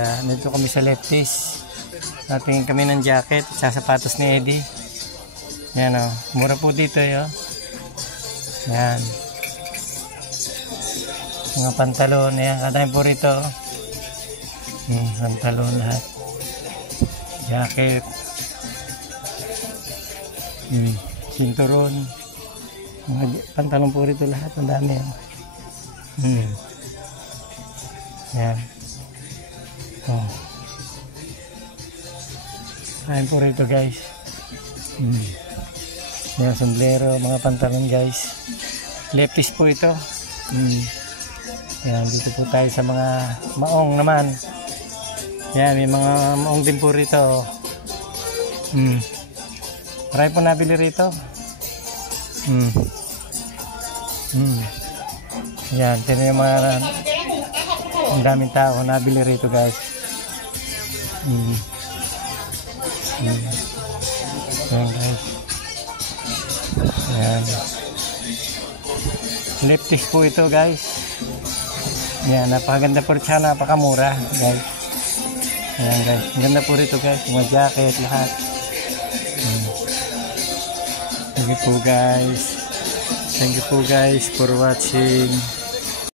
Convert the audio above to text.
Nandito kami sa Lefties. Natingin kami ng jacket at sapatos ni Eddie. Yan o. Mura po dito yun. Yan. Mga pantalon. Yan. Kadami po rito. Pantalon lahat. Jacket. Sinturon. Mga pantalon po rito lahat. Ang dami o. Yan. Oh. Kain po rito guys. Yan, sombrero, mga pantalon guys. Lefties po ito. Yan, dito po tayo sa mga maong naman. Yan, may mga maong din po rito. Marami po nabili rito. Yan, tinan yung mga ang daming tao nabili rito guys. Yan guys. Yan. Lefties po ito guys. Yan, napakaganda po siya, napakamura guys. Yan guys, ganda po rito guys, mga jacket lahat. Thank you po guys. Thank you po guys for watching.